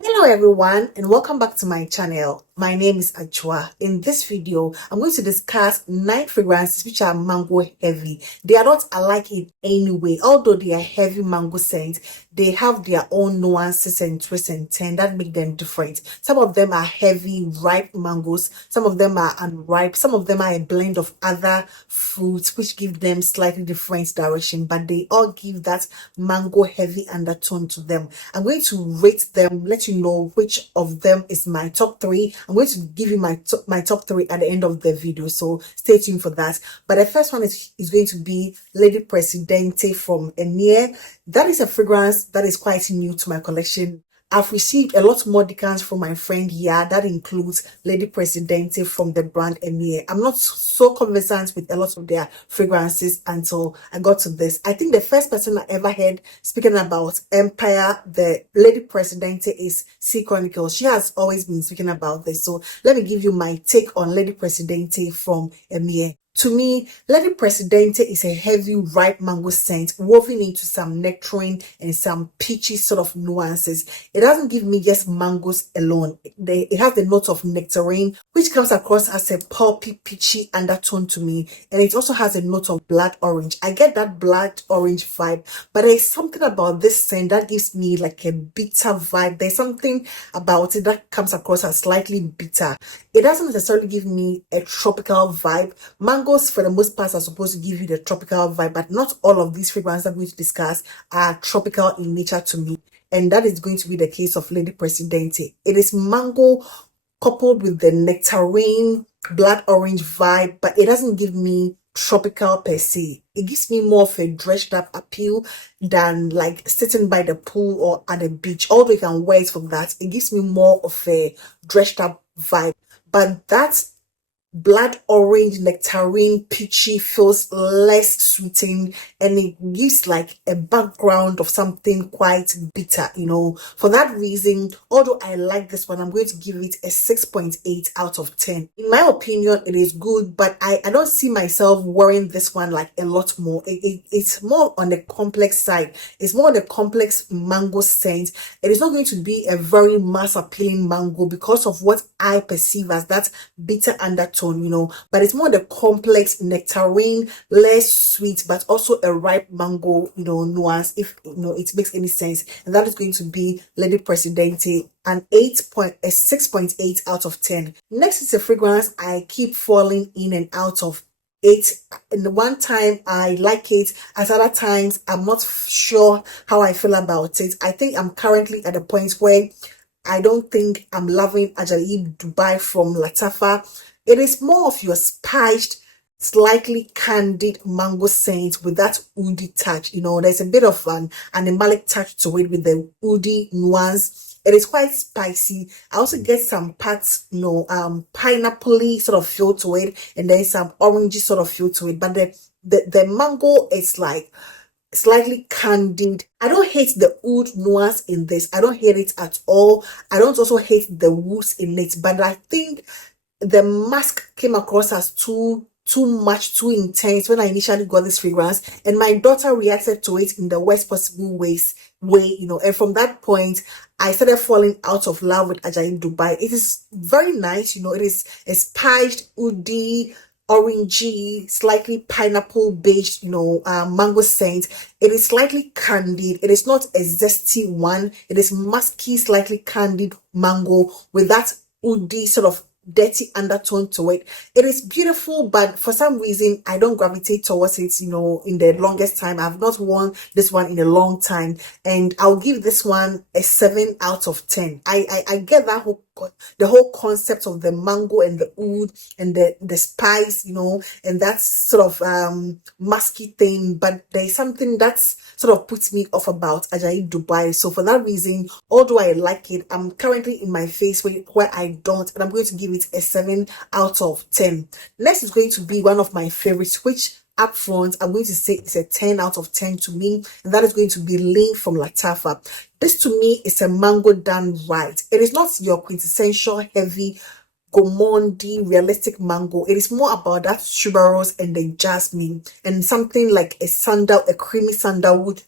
Hello everyone and welcome back to my channel. My name is Ajwa. In this video, I'm going to discuss 9 fragrances which are mango heavy. They are not alike in any way. Although they are heavy mango scents, they have their own nuances and twists and turns that make them different. Some of them are heavy, ripe mangoes. Some of them are unripe. Some of them are a blend of other fruits which give them slightly different direction, but they all give that mango heavy undertone to them. I'm going to rate them, let you know which of them is my top 3. I'm going to give you my top 3 at the end of the video, so stay tuned for that. But the first one is going to be Lady Presidente from Emper. That is a fragrance that is quite new to my collection. I've received a lot more decants from my friend here. That includes Lady Presidente from the brand Emper. I'm not so conversant with a lot of their fragrances until I got to this. I think the first person I ever heard speaking about Emper, the Lady Presidente, is Sea Chronicles. She has always been speaking about this. So let me give you my take on Lady Presidente from Emper. To me, Lady Presidente is a heavy, ripe mango scent woven into some nectarine and some peachy sort of nuances. It doesn't give me just mangoes alone. It has the note of nectarine, which comes across as a pulpy, peachy undertone to me. And it also has a note of blood orange. I get that blood orange vibe, but there's something about this scent that gives me like a bitter vibe. There's something about it that comes across as slightly bitter. It doesn't necessarily give me a tropical vibe. Mangoes, for the most part, are supposed to give you the tropical vibe, but not all of these fragrances I'm going to discuss are tropical in nature to me. And that is going to be the case of Lady Presidente. It is mango coupled with the nectarine, blood orange vibe, but it doesn't give me tropical per se. It gives me more of a dressed up appeal than like sitting by the pool or at the beach. Although you can wear it for that, it gives me more of a dressed up vibe. But that's blood orange nectarine peachy feels less sweetened, and it gives like a background of something quite bitter. For that reason, although I like this one, I'm going to give it a 6.8 out of 10. In my opinion, it is good, but I don't see myself wearing this one like a lot more. It's more on the complex side. It's more on the complex mango scent. It is not going to be a very mass appealing mango because of what I perceive as that bitter undertone, but it's more the complex nectarine, less sweet, but also a ripe mango, nuance, if it makes any sense. And that is going to be Lady Presidente, an 6.8 out of 10. Next is a fragrance I keep falling in and out of it. And one time I like it, at other times I'm not sure how I feel about it. I think I'm currently at a point where I don't think I'm loving Ajayeb Dubai from Latafa. It is more of your spiced, slightly candied mango scent with that woody touch. There's a bit of an animalic touch to it with the woody nuance. It is quite spicy. I also get some parts, pineapple sort of feel to it, and there's some orangey sort of feel to it. But the mango is like slightly candied. I don't hate the wood nuance in this. I don't hate it at all. I don't also hate the woods in it, but I think the mask came across as too much, too intense when I initially got this fragrance, and my daughter reacted to it in the worst possible way, and from that point I started falling out of love with Ajayeb Dubai. It is very nice, it is a spiced, woody, orangey, slightly pineapple based, mango scent. It is slightly candied. It is not a zesty one. It is musky, slightly candied mango with that woody sort of dirty undertone to it. It is beautiful, but for some reason I don't gravitate towards it, in the longest time. I've not worn this one in a long time, and I'll give this one a 7 out of 10. I get the whole concept of the mango and the wood and the spice, and that sort of musky thing, but there's something that's sort of puts me off about Ajayeb Dubai. So for that reason, although I like it, I'm currently in my phase where I don't, and I'm going to give it a 7 out of 10. Next is going to be one of my favorites, which up front I'm going to say it's a 10 out of 10 to me, and that is going to be Leen from Latafa. This to me is a mango done right. It is not your quintessential heavy gourmandy realistic mango. It is more about that tuberose and the jasmine and something like a creamy sandalwood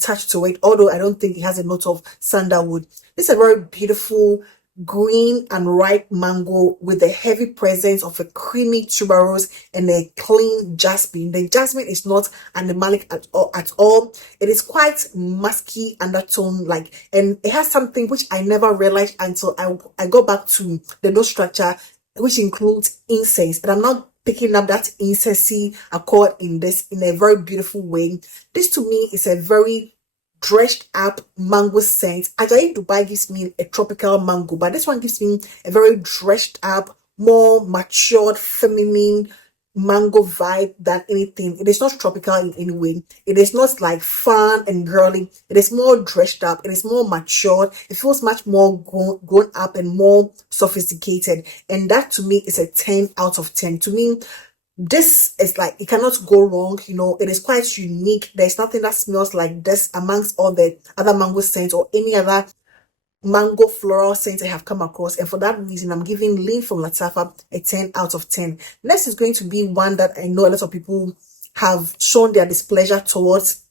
touch to it, although I don't think it has a note of sandalwood. This is a very beautiful green and ripe mango with a heavy presence of a creamy tuberose and a clean jasmine. The jasmine is not animalic at all. It is quite musky undertone, like, and it has something which I never realized until I go back to the note structure, which includes incense, and I'm not picking up that incensey accord in this in a very beautiful way. This to me is a very dredged up mango scent. Ajayeb Dubai gives me a tropical mango, but this one gives me a very dredged up, more matured, feminine mango vibe than anything. It is not tropical in any way. It is not like fun and girly. It is more dredged up. It is more matured. It feels much more grown up and more sophisticated. And that to me is a 10 out of 10. To me, this is like, it cannot go wrong. It is quite unique. There's nothing that smells like this amongst all the other mango scents or any other mango floral scents I have come across, and for that reason I'm giving Leen from Lattafa a 10 out of 10. Next is going to be one that I know a lot of people have shown their displeasure towards,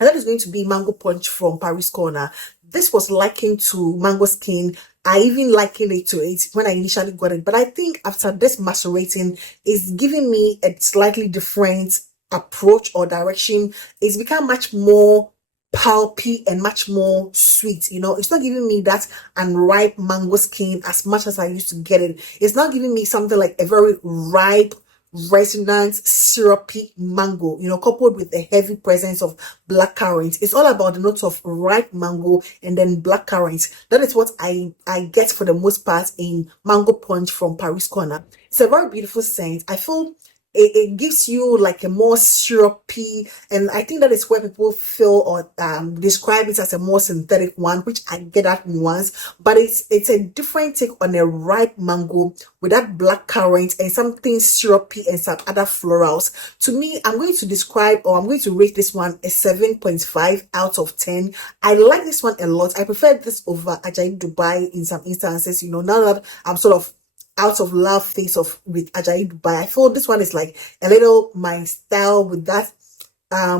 and that is going to be Mango Punch from Paris Corner. This was likened to mango skin. I even likened it to it when I initially got it, but I think after this macerating, it's giving me a slightly different approach or direction. It's become much more pulpy and much more sweet. It's not giving me that unripe mango skin as much as I used to get it. It's not giving me something like a very ripe, resonant, syrupy mango, coupled with a heavy presence of black currants. It's all about the note of ripe mango and then black currants. That is what I get for the most part in Mango Punch from Paris Corner. It's a very beautiful scent. I feel it gives you like a more syrupy, and I think that is where people feel or describe it as a more synthetic one, which I get that nuance, but it's a different take on a ripe mango with that black currant and something syrupy and some other florals. To me, I'm going to rate this one a 7.5 out of 10. I like this one a lot. I prefer this over Ajayeb Dubai in some instances. Now that I'm sort of out of love phase with Ajayeb Dubai, I feel this one is like a little my style with that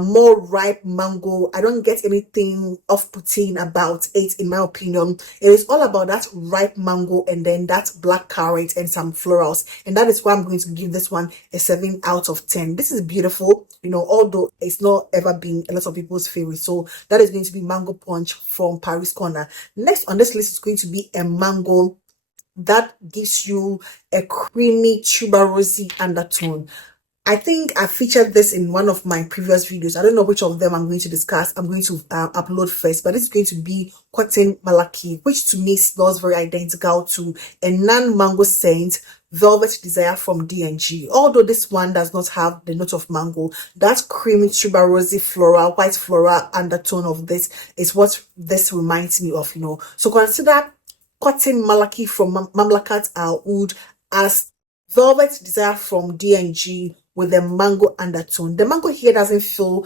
more ripe mango. I don't get anything off-putting about it, in my opinion. It is all about that ripe mango and then that black currant and some florals, and that is why I'm going to give this one a 7 out of 10. This is beautiful, although it's not ever been a lot of people's favorite. So that is going to be Mango Punch from Paris Corner. Next on this list is going to be a mango that gives you a creamy tuberosy undertone. I think I featured this in one of my previous videos. I don't know which of them I'm going to discuss. I'm going to upload first, but it's going to be Cotton Malaki, which to me smells very identical to a non-mango scent, Velvet Desire from D&G. Although this one does not have the note of mango, that creamy tuberosy floral, white floral undertone of this is what this reminds me of. So consider Cotton Malaki from Mamlakhat Oud as Velvet Desire from D&G with a mango undertone. The mango here doesn't feel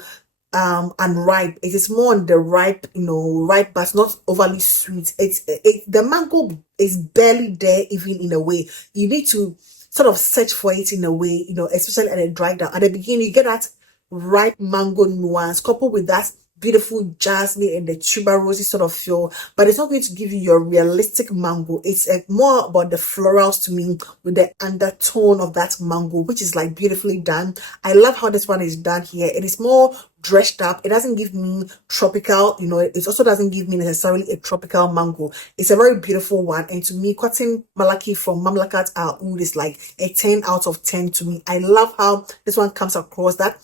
unripe. It is more on the ripe, ripe but not overly sweet. The mango is barely there even in a way. You need to sort of search for it in a way, especially at a dry down. At the beginning, you get that ripe mango nuance coupled with that beautiful jasmine and the tuberosy sort of feel, but it's not going to give you your realistic mango. It's more about the florals to me with the undertone of that mango, which is like beautifully done. I love how this one is done here. It is more dressed up. It doesn't give me tropical, it also doesn't give me necessarily a tropical mango. It's a very beautiful one, and to me, Cotton Malaki from Mamlakhat Oud is like a 10 out of 10 to me. I love how this one comes across, that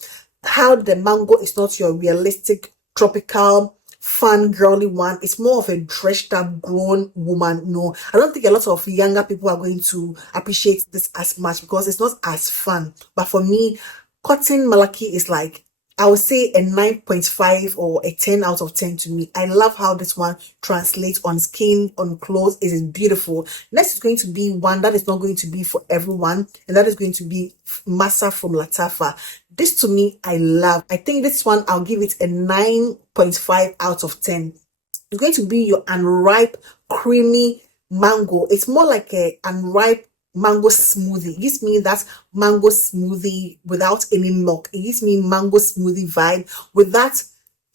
how the mango is not your realistic tropical fun girly one. It's more of a dressed up grown woman. No, I don't think a lot of younger people are going to appreciate this as much because it's not as fun. But for me, Cotton Malaki is like, I would say a 9.5 or a 10 out of 10 to me. I love how this one translates on skin, on clothes. It is beautiful. Next is going to be one that is not going to be for everyone, and that is going to be Masa from Latafa. This to me, I love. I think this one, I'll give it a 9.5 out of 10. It's going to be your unripe, creamy mango. It's more like a unripe mango smoothie. It gives me that mango smoothie without any milk. It gives me mango smoothie vibe with that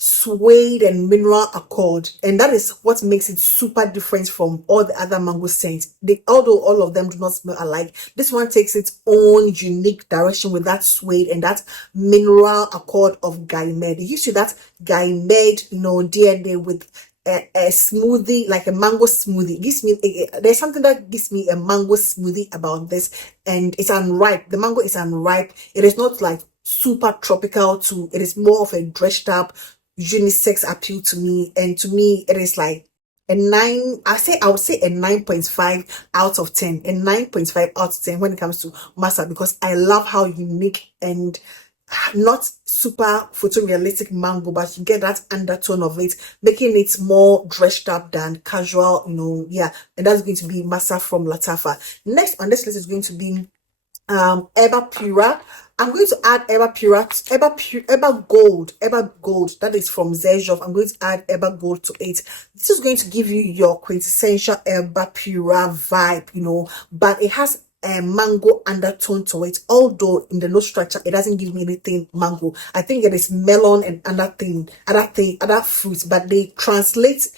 suede and mineral accord, and that is what makes it super different from all the other mango scents. Although all of them do not smell alike, this one takes its own unique direction with that suede and that mineral accord of Guymed. You see that Guymed, DNA with a smoothie, like a mango smoothie. It gives me there's something that gives me a mango smoothie about this, and it's unripe. The mango is unripe. It is not like super tropical too. It is more of a dressed up unisex appeal to me, and to me it is like a 9. I would say a 9.5 out of 10, a 9.5 out of 10 when it comes to Masa, because I love how unique and not super photorealistic mango, but you get that undertone of it, making it more dressed up than casual, yeah. And that's going to be Masa from Lattafa. Next on this list is going to be Erba Pura. I'm going to add Erba Gold. That is from Xerjoff. I'm going to add Erba Gold to it. This is going to give you your quintessential Erba Pura vibe, but it has a mango undertone to it. Although in the nose structure, it doesn't give me anything mango. I think it is melon and other fruits, but they translate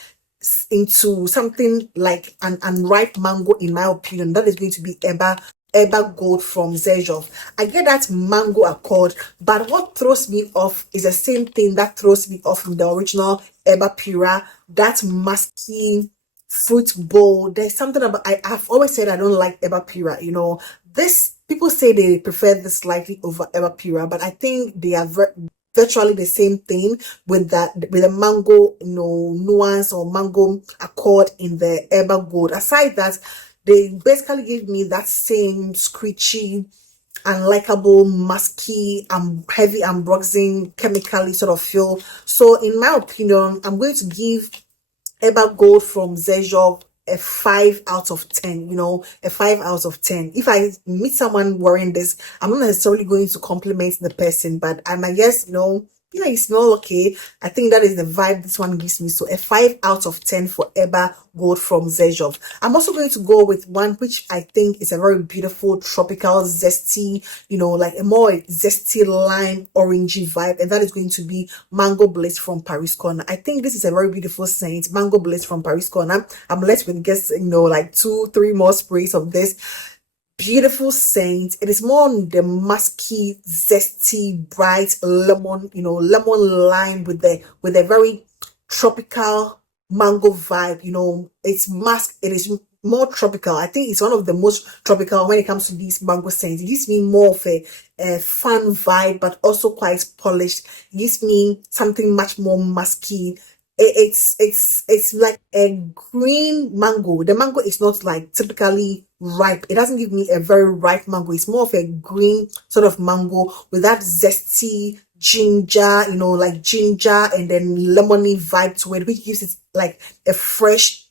into something like an unripe mango, in my opinion. That is going to be Erba Gold from Xerjoff. I get that mango accord, but what throws me off is the same thing that throws me off from the original Erba Pura, that musky fruit bowl. There's something about, I've always said I don't like Erba Pura. This, people say they prefer this slightly over Erba Pura, but I think they are virtually the same thing with the mango, nuance or mango accord in the Erba Gold. Aside that, they basically give me that same screechy, unlikable, musky, heavy ambroxan, chemically sort of feel. So in my opinion, I'm going to give Erba Gold from Xerjoff a 5 out of 10, a 5 out of 10. If I meet someone wearing this, I'm not necessarily going to compliment the person, but I might guess, yeah, you smell okay. I think that is the vibe this one gives me. So a 5 out of 10 for Erba Gold from Xerjoff. I'm also going to go with one which I think is a very beautiful tropical zesty, like a more zesty lime orangey vibe, and that is going to be Mango Bliss from Paris Corner. I think this is a very beautiful scent, Mango Bliss from Paris Corner. I'm left with guess like 2-3 more sprays of this beautiful scent. It is more on the musky, zesty, bright lemon, lemon lime with a very tropical mango vibe. It is more tropical. I think it's one of the most tropical when it comes to these mango scents. It gives me more of a fun vibe, but also quite polished. It gives me something much more musky. It's like a green mango. The mango is not like typically ripe. It doesn't give me a very ripe mango. It's more of a green sort of mango with that zesty ginger, like ginger and then lemony vibe to it, which gives it like a fresh,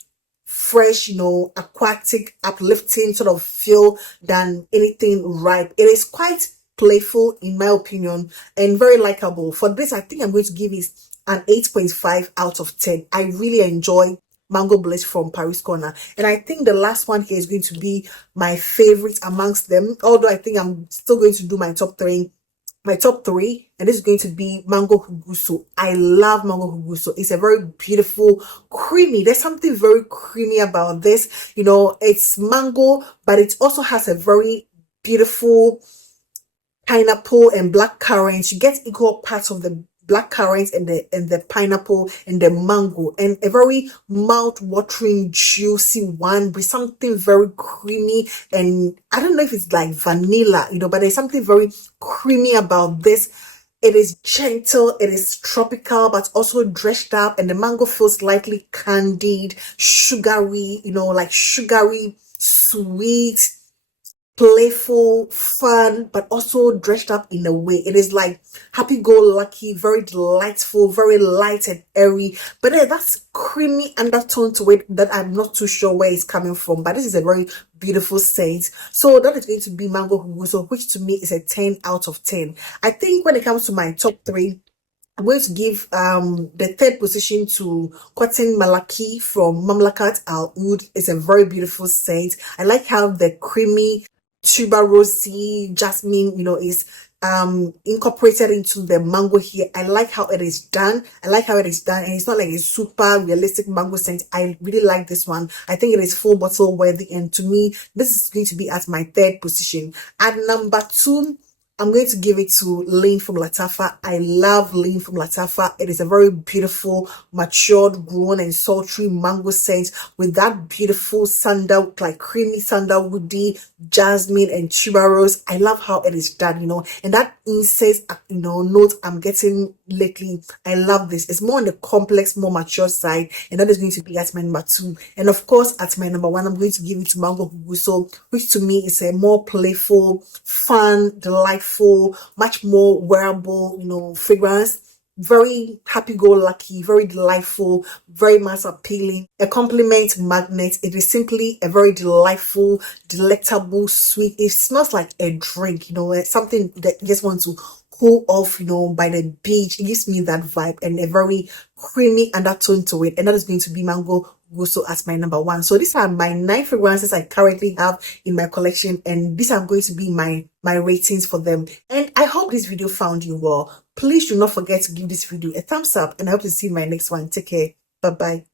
aquatic, uplifting sort of feel than anything ripe. It is quite playful in my opinion and very likable. For this, I think I'm going to give it an 8.5 out of 10. I really enjoy Mango Bliss from Paris Corner. And I think the last one here is going to be my favorite amongst them. Although I think I'm still going to do my top three. And this is going to be Mango Jugoso. I love Mango Jugoso. It's a very beautiful, creamy. There's something very creamy about this. It's mango, but it also has a very beautiful pineapple and black currants. You get equal parts of the black currants and the pineapple and the mango, and a very mouth-watering, juicy one with something very creamy, and I don't know if it's like vanilla, but there's something very creamy about this. It is gentle, it is tropical, but also dressed up, and the mango feels slightly candied, sugary, like sugary, sweet, playful, fun, but also dressed up in a way. It is like happy-go-lucky, very delightful, very light and airy, but that's creamy undertone to it that I'm not too sure where it's coming from, but this is a very beautiful scent. So that is going to be Mango Jugoso, which to me is a 10 out of 10. I think when it comes to my top three, I'm going to give the third position to Cotton Malaki from Mamlakhat Al Oud. It's a very beautiful scent. I like how the creamy tuberosity jasmine, is incorporated into the mango here. I like how it is done. I like how it is done, and it's not like a super realistic mango scent. I really like this one. I think it is full bottle worthy, and to me, this is going to be at my third position. At number 2, I'm going to give it to Leen from Lattafa. I love Leen from Lattafa. It is a very beautiful, matured, grown, and sultry mango scent with that beautiful sandal, like creamy sandalwoody, jasmine, and tuberose. I love how it is done, and that incense, note I'm getting lately. I love this. It's more on the complex, more mature side, and that is going to be at my number 2. And of course, at my number 1, I'm going to give it to Mango Jugoso, which to me is a more playful, fun, delightful, much more wearable, fragrance. Very happy-go-lucky, very delightful, very mass appealing, a compliment magnet. It is simply a very delightful, delectable, sweet. It smells like a drink, something that you just want to cool off, by the beach. It gives me that vibe and a very creamy undertone to it, and that is going to be Mango Jugoso as my number 1. So these are my 9 fragrances I currently have in my collection, and these are going to be my ratings for them. And I hope this video found you well. Please do not forget to give this video a thumbs up, and I hope to see you in my next one. Take care. Bye bye.